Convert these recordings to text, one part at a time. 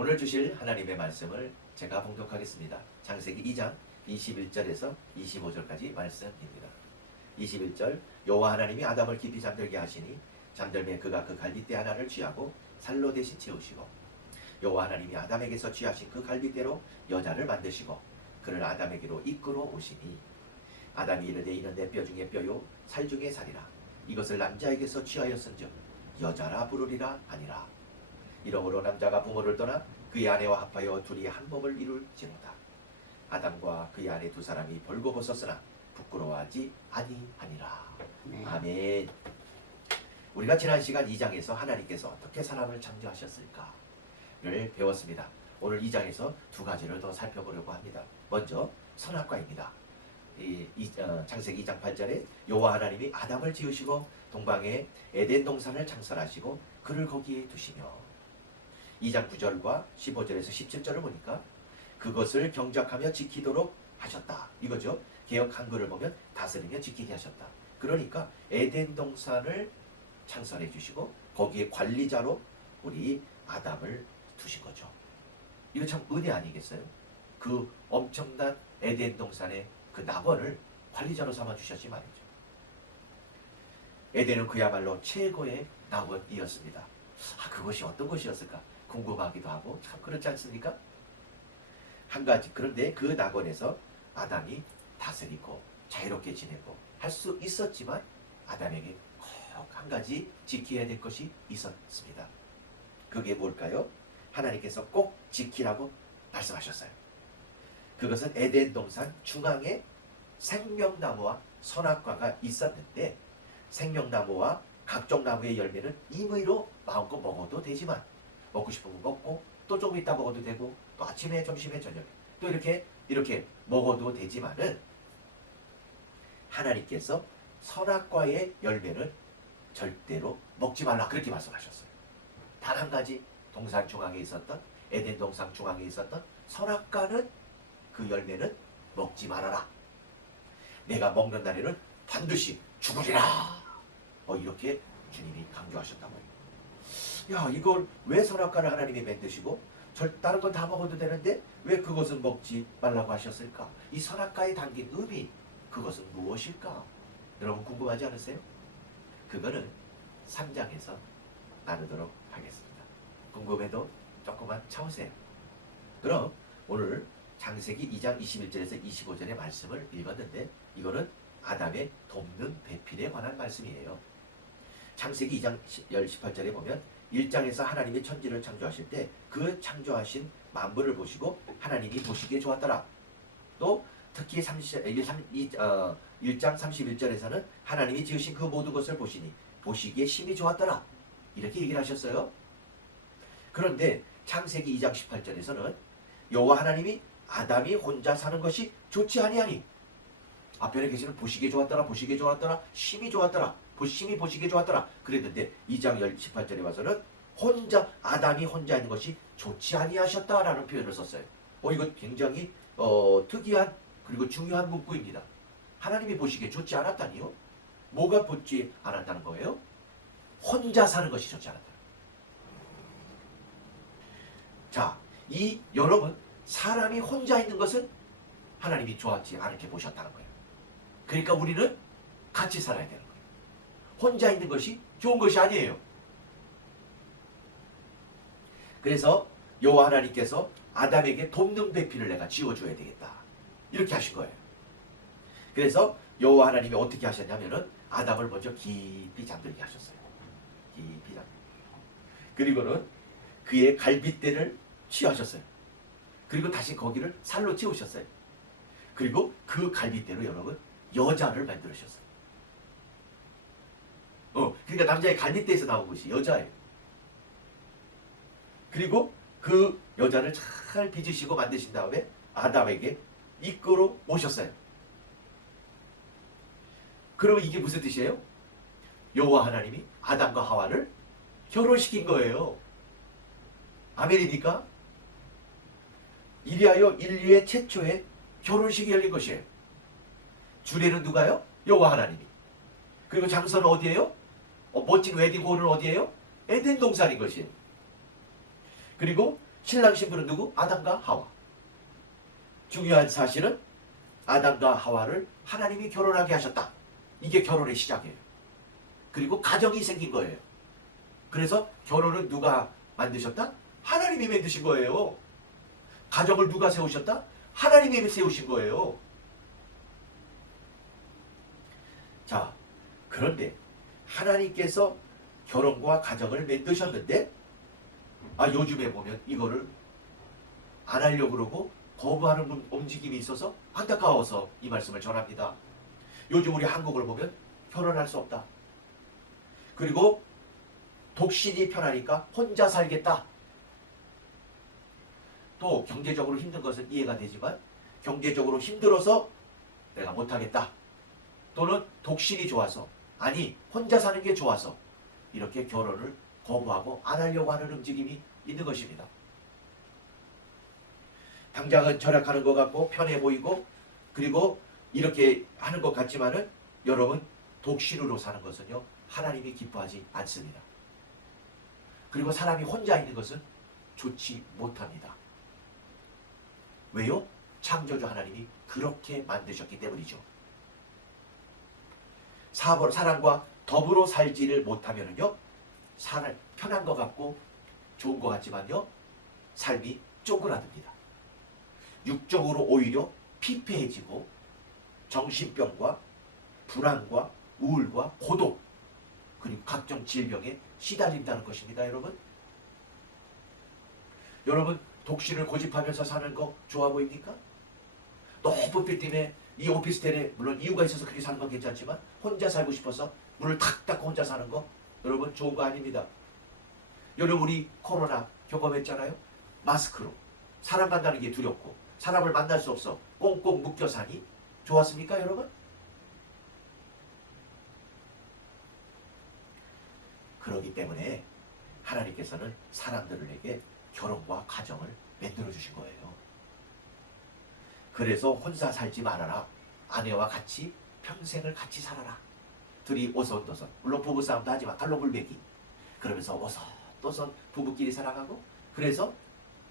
오늘 주실 하나님의 말씀을 제가 봉독하겠습니다. 창세기 2장 21절에서 25절까지 말씀입니다. 21절 여호와 하나님이 아담을 깊이 잠들게 하시니 잠들매 그가 그 갈빗대 하나를 취하고 살로 대신 채우시고 여호와 하나님이 아담에게서 취하신 그 갈빗대로 여자를 만드시고 그를 아담에게로 이끌어 오시니 아담이 이르되 이는 내 뼈 중에 뼈요 살 중에 살이라 이것을 남자에게서 취하였은즉 여자라 부르리라 하니라. 이러므로 남자가 부모를 떠나 그의 아내와 합하여 둘이 한 몸을 이룰지로다. 아담과 그의 아내 두 사람이 벌거벗었으나 부끄러워하지 아니하니라. 네. 아멘. 우리가 지난 시간 2장에서 하나님께서 어떻게 사람을 창조하셨을까를 배웠습니다. 오늘 2장에서 두 가지를 더 살펴보려고 합니다. 먼저 선악과입니다. 창세기 2장 8절에 여호와 하나님이 아담을 지으시고 동방에 에덴 동산을 창설하시고 그를 거기에 두시며 2장 9절과 15절에서 17절을 보니까 그것을 경작하며 지키도록 하셨다. 이거죠. 개역 한글을 보면 다스리며 지키게 하셨다. 그러니까 에덴 동산을 창설해 주시고 거기에 관리자로 우리 아담을 두신 거죠. 이거 참 은혜 아니겠어요? 그 엄청난 에덴 동산의 그 낙원을 관리자로 삼아 주셨지 말이죠. 에덴은 그야말로 최고의 낙원이었습니다. 그것이 어떤 것이었을까 궁금하기도 하고 참 그렇지 않습니까? 한 가지 그런데 그 낙원에서 아담이 다스리고 자유롭게 지내고 할 수 있었지만 아담에게 꼭 한 가지 지켜야 될 것이 있었습니다. 그게 뭘까요? 하나님께서 꼭 지키라고 말씀하셨어요. 그것은 에덴 동산 중앙에 생명나무와 선악과가 있었는데 생명나무와 각종 나무의 열매는 임의로 마음껏 먹어도 되지만 먹고 싶은 거 먹고 또 조금 있다 먹어도 되고 또 아침에 점심에 저녁에 또 이렇게 먹어도 되지만은 하나님께서 선악과의 열매는 절대로 먹지 말라 그렇게 말씀하셨어요. 단 한 가지 동산 중앙에 있었던 에덴 동산 중앙에 있었던 선악과는 그 열매는 먹지 말아라. 내가 먹는 날에는 반드시 죽으리라. 이렇게 주님이 강조하셨다고 해요. 야, 이걸 왜 선악과를 하나님이 만드시고 다른 건 다 먹어도 되는데 왜 그것은 먹지 말라고 하셨을까? 이 선악과에 담긴 의미 그것은 무엇일까? 여러분 궁금하지 않으세요? 그거는 3장에서 나누도록 하겠습니다. 궁금해도 조금만 참으세요. 그럼 오늘 창세기 2장 21절에서 25절의 말씀을 읽었는데 이거는 아담의 돕는 배필에 관한 말씀이에요. 창세기 2장 18절에 보면 1장에서 하나님이 천지를 창조하실 때 그 창조하신 만물을 보시고 하나님이 보시기에 좋았더라. 또 특히 1장 31절에서는 하나님이 지으신 그 모든 것을 보시니 보시기에 심히 좋았더라. 이렇게 얘기를 하셨어요. 그런데 창세기 2장 18절에서는 여호와 하나님이 아담이 혼자 사는 것이 좋지 아니하니 앞편에 계시는 보시기에 좋았더라 보시기에 좋았더라 심히 좋았더라 심히 보시기에 좋았더라 그랬는데 2장 18절에 와서는 아담이 혼자 있는 것이 좋지 아니하셨다라는 표현을 썼어요. 이거 굉장히 특이한 그리고 중요한 문구입니다. 하나님이 보시기에 좋지 않았다니요? 뭐가 좋지 않았다는 거예요? 혼자 사는 것이 좋지 않았다. 자, 여러분 사람이 혼자 있는 것은 하나님이 좋아하지 않게 보셨다는 거예요. 그러니까 우리는 같이 살아야 되는 거예요. 혼자 있는 것이 좋은 것이 아니에요. 그래서 여호와 하나님께서 아담에게 돕는 배필을 내가 지어줘야 되겠다. 이렇게 하신 거예요. 그래서 여호와 하나님이 어떻게 하셨냐면은 아담을 먼저 깊이 잠들게 하셨어요. 깊이 잠들게. 그리고는 그의 갈빗대를 취하셨어요. 그리고 다시 거기를 살로 채우셨어요. 그리고 그 갈빗대로 여러분 여자를 만들으셨어요. 그러니까 남자의 갈빗대에서 나온 것이 여자예요. 그리고 그 여자를 잘 빚으시고 만드신 다음에 아담에게 이끌어 오셨어요. 그러면 이게 무슨 뜻이에요? 여호와 하나님이 아담과 하와를 결혼시킨 거예요. 아멘입니까? 이리하여 인류의 최초의 결혼식이 열린 것이에요. 주례는 누가요? 여호와 하나님이. 그리고 장소는 어디예요? 멋진 웨딩홀은 어디예요? 에덴 동산인 것이에요. 그리고 신랑 신부는 누구? 아담과 하와. 중요한 사실은 아담과 하와를 하나님이 결혼하게 하셨다. 이게 결혼의 시작이에요. 그리고 가정이 생긴 거예요. 그래서 결혼은 누가 만드셨다? 하나님이 만드신 거예요. 가정을 누가 세우셨다? 하나님이 세우신 거예요. 자, 그런데 하나님께서 결혼과 가정을 만드셨는데 요즘에 보면 이거를 안 하려고 그러고 거부하는 움직임이 있어서 안타까워서 이 말씀을 전합니다. 요즘 우리 한국을 보면 결혼할 수 없다. 그리고 독신이 편하니까 혼자 살겠다. 또 경제적으로 힘든 것은 이해가 되지만 경제적으로 힘들어서 내가 못하겠다. 또는 독신이 좋아서 아니 혼자 사는 게 좋아서 이렇게 결혼을 거부하고 안 하려고 하는 움직임이 있는 것입니다. 당장은 절약하는 것 같고 편해 보이고 그리고 이렇게 하는 것 같지만은 여러분 독신으로 사는 것은요 하나님이 기뻐하지 않습니다. 그리고 사람이 혼자 있는 것은 좋지 못합니다. 왜요? 창조주 하나님이 그렇게 만드셨기 때문이죠. 사람과 더불어 살지를 못하면은요 편한 것 같고 좋은 것 같지만요 삶이 쪼그라듭니다. 육적으로 오히려 피폐해지고 정신병과 불안과 우울과 고독 그리고 각종 질병에 시달린다는 것입니다. 여러분 독신을 고집하면서 사는 거 좋아 보입니까? 높은 빌딩에 이 오피스텔에 물론 이유가 있어서 그렇게 사는 건 괜찮지만 혼자 살고 싶어서 문을 탁 닫고 혼자 사는 거 여러분 좋은 거 아닙니다. 여러분 우리 코로나 경험했잖아요. 마스크로 사람 만나는 게 두렵고 사람을 만날 수 없어 꽁꽁 묶여 사니 좋았습니까 여러분? 그렇기 때문에 하나님께서는 사람들에게 결혼과 가정을 만들어 주신 거예요. 그래서 혼자 살지 말아라. 아내와 같이 평생을 같이 살아라. 둘이 오손도손 물론 부부싸움도 하지만 갈로불배기 그러면서 오손도손 부부끼리 살아가고 그래서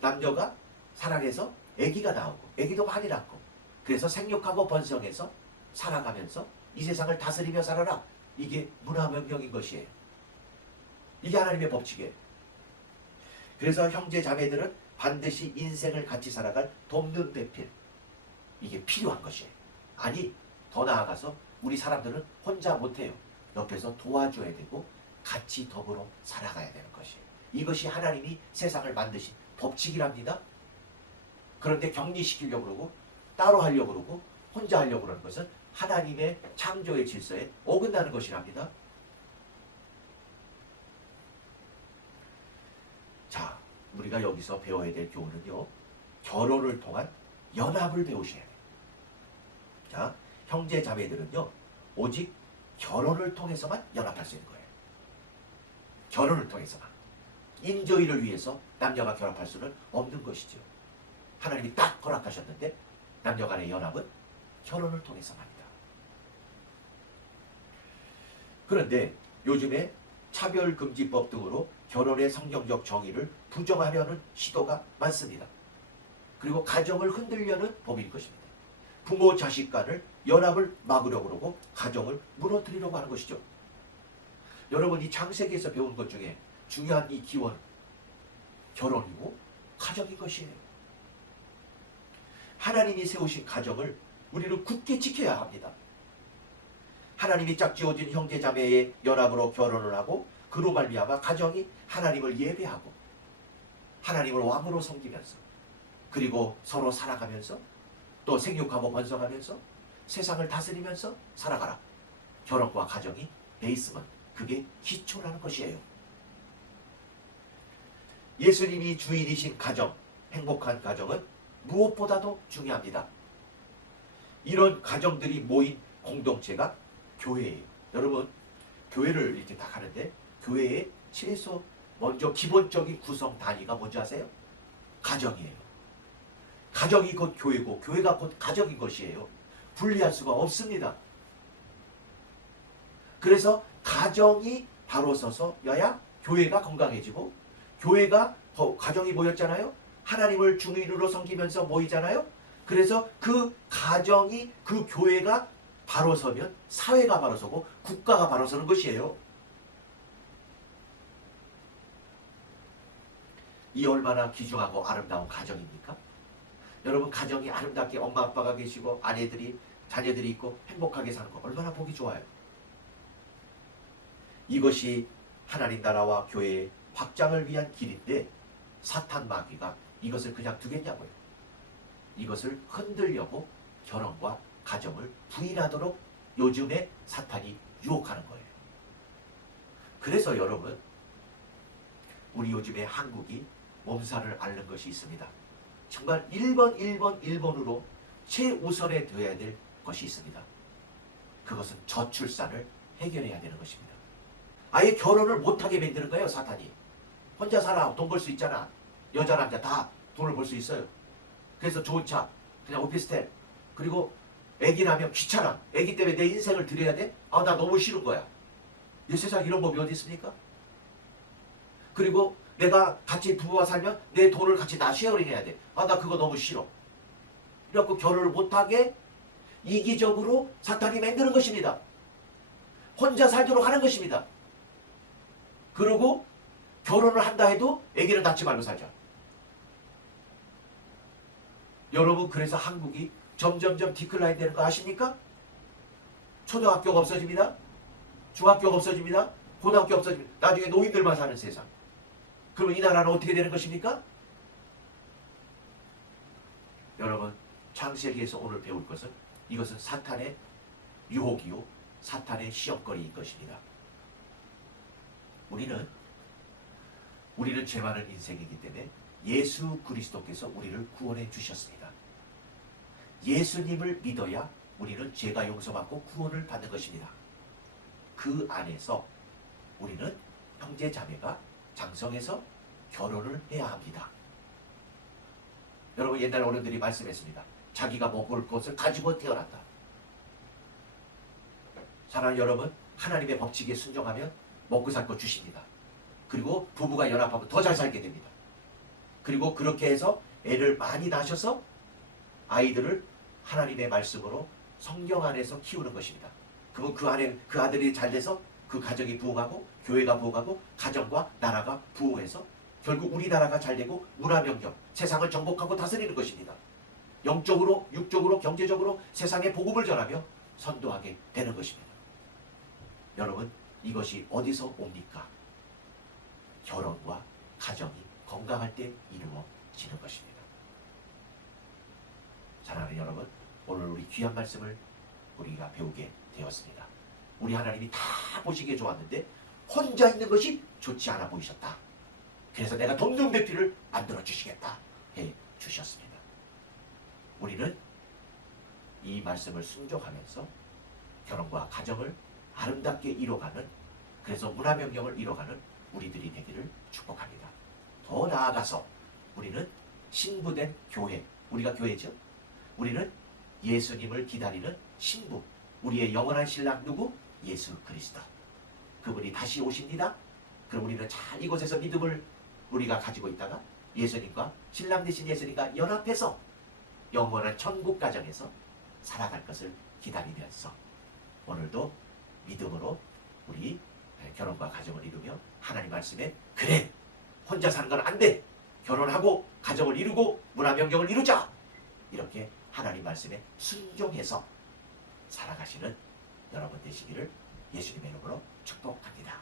남녀가 사랑해서 아기가 나오고 아기도 많이 낳고 그래서 생육하고 번성해서 살아가면서 이 세상을 다스리며 살아라. 이게 문화명령인 것이에요. 이게 하나님의 법칙이에요. 그래서 형제 자매들은 반드시 인생을 같이 살아갈 돕는 배필 이게 필요한 것이에요. 아니 더 나아가서 우리 사람들은 혼자 못해요. 옆에서 도와줘야 되고 같이 더불어 살아가야 되는 것이에요. 이것이 하나님이 세상을 만드신 법칙이랍니다. 그런데 격리시키려고 그러고 따로 하려고 그러고 혼자 하려고 그러는 것은 하나님의 창조의 질서에 어긋나는 것이랍니다. 자, 우리가 여기서 배워야 될 교훈은요. 결혼을 통한 연합을 배우셔야 돼요. 자, 형제 자매들은요. 오직 결혼을 통해서만 연합할 수 있는 거예요. 결혼을 통해서만. 인조이를 위해서 남녀가 결합할 수는 없는 것이죠. 하나님이 딱 허락하셨는데 남녀 간의 연합은 결혼을 통해서만이다. 그런데 요즘에 차별금지법 등으로 결혼의 성경적 정의를 부정하려는 시도가 많습니다. 그리고 가정을 흔들려는 법일 것입니다. 부모 자식 간을 연합을 막으려고 그러고 가정을 무너뜨리려고 하는 것이죠. 여러분 이 창세기에서 배운 것 중에 중요한 이 기원 결혼이고 가정인 것이에요. 하나님이 세우신 가정을 우리는 굳게 지켜야 합니다. 하나님이 짝지어준 형제자매의 연합으로 결혼을 하고 그로 말미암아 가정이 하나님을 예배하고 하나님을 왕으로 섬기면서 그리고 서로 살아가면서 또 생육하고 번성하면서 세상을 다스리면서 살아가라. 결혼과 가정이 베이스면 그게 기초라는 것이에요. 예수님이 주인이신 가정, 행복한 가정은 무엇보다도 중요합니다. 이런 가정들이 모인 공동체가 교회예요. 여러분 교회를 이렇게 딱 하는데 교회의 최소 먼저 기본적인 구성 단위가 뭔지 아세요? 가정이에요. 가정이 곧 교회고 교회가 곧 가정인 것이에요. 분리할 수가 없습니다. 그래서 가정이 바로 서서야 교회가 건강해지고 교회가 가정이 모였잖아요. 하나님을 중인으로 섬기면서 모이잖아요. 그래서 그 가정이, 그 교회가 바로 서면 사회가 바로 서고 국가가 바로 서는 것이에요. 이 얼마나 귀중하고 아름다운 가정입니까? 여러분, 가정이 아름답게 엄마 아빠가 계시고 아내들이, 자녀들이 있고 행복하게 사는 거 얼마나 보기 좋아요. 이것이 하나님 나라와 교회의 확장을 위한 길인데 사탄 마귀가 이것을 그냥 두겠냐고요. 이것을 흔들려고 결혼과 가정을 부인하도록 요즘에 사탄이 유혹하는 거예요. 그래서 여러분, 우리 요즘에 한국이 몸살을 앓는 것이 있습니다. 정말 1번으로 최우선에 둬야 될 것이 있습니다. 그것은 저출산을 해결해야 되는 것입니다. 아예 결혼을 못하게 만드는 거예요, 사탄이. 혼자 살아, 돈 벌 수 있잖아. 여자 남자 다 돈을 벌 수 있어요. 그래서 좋은 차, 그냥 오피스텔, 그리고 애기 나면 귀찮아. 애기 때문에 내 인생을 드려야 돼? 아, 나 너무 싫은 거야. 이 세상 이런 법이 어디 있습니까? 그리고 내가 같이 부부와 살면 내 돈을 같이 나 쉐어링 해야 돼. 아, 나 그거 너무 싫어. 이래갖고 결혼을 못하게 이기적으로 사탄이 만드는 것입니다. 혼자 살도록 하는 것입니다. 그리고 결혼을 한다 해도 애기를 낳지 말고 살자. 여러분, 그래서 한국이 점점점 디클라인 되는 거 아십니까? 초등학교가 없어집니다. 중학교가 없어집니다. 고등학교 없어집니다. 나중에 노인들만 사는 세상. 그럼 이 나라는 어떻게 되는 것입니까? 여러분, 창세기에서 오늘 배울 것은 이것은 사탄의 유혹이요, 사탄의 시험거리인 것입니다. 우리는 죄 많은 인생이기 때문에 예수 그리스도께서 우리를 구원해 주셨습니다. 예수님을 믿어야 우리는 죄가 용서받고 구원을 받는 것입니다. 그 안에서 우리는 형제 자매가 장성해서 결혼을 해야 합니다. 여러분, 옛날 어른들이 말씀했습니다. 자기가 먹을 것을 가지고 태어난다. 사랑하는 여러분, 하나님의 법칙에 순종하면 먹고 살 거 주십니다. 그리고 부부가 연합하면 더 잘 살게 됩니다. 그리고 그렇게 해서 애를 많이 낳으셔서 아이들을 하나님의 말씀으로 성경 안에서 키우는 것입니다. 그러면 그 아들이 잘 돼서 그 가정이 부흥하고 교회가 부흥하고 가정과 나라가 부흥해서 결국 우리나라가 잘 되고 문화명령, 세상을 정복하고 다스리는 것입니다. 영적으로, 육적으로, 경제적으로 세상에 복음을 전하며 선도하게 되는 것입니다. 여러분, 이것이 어디서 옵니까? 결혼과 가정이 건강할 때 이루어지는 것입니다. 사랑하는 여러분, 오늘 우리 귀한 말씀을 우리가 배우게 되었습니다. 우리 하나님이 다 보시기에 좋았는데 혼자 있는 것이 좋지 않아 보이셨다. 그래서 내가 동등배필을 만들어 주시겠다 해 주셨습니다. 우리는 이 말씀을 순종하면서 결혼과 가정을 아름답게 이뤄가는, 그래서 문화명령을 이뤄가는 우리들이 되기를 축복합니다. 더 나아가서 우리는 신부된 교회, 우리가 교회죠. 우리는 예수님을 기다리는 신부, 우리의 영원한 신랑 누구? 예수 그리스도. 그분이 다시 오십니다. 그럼 우리는 잘 이곳에서 믿음을 우리가 가지고 있다가 예수님과, 신랑 되신 예수님과 연합해서 영원한 천국 가정에서 살아갈 것을 기다리면서 오늘도 믿음으로 우리 결혼과 가정을 이루며 하나님 말씀에, 그래, 혼자 사는 건 안 돼, 결혼하고 가정을 이루고 문화명령을 이루자, 이렇게 하나님 말씀에 순종해서 살아가시는 여러분 되시기를 예수님의 이름으로 축복합니다.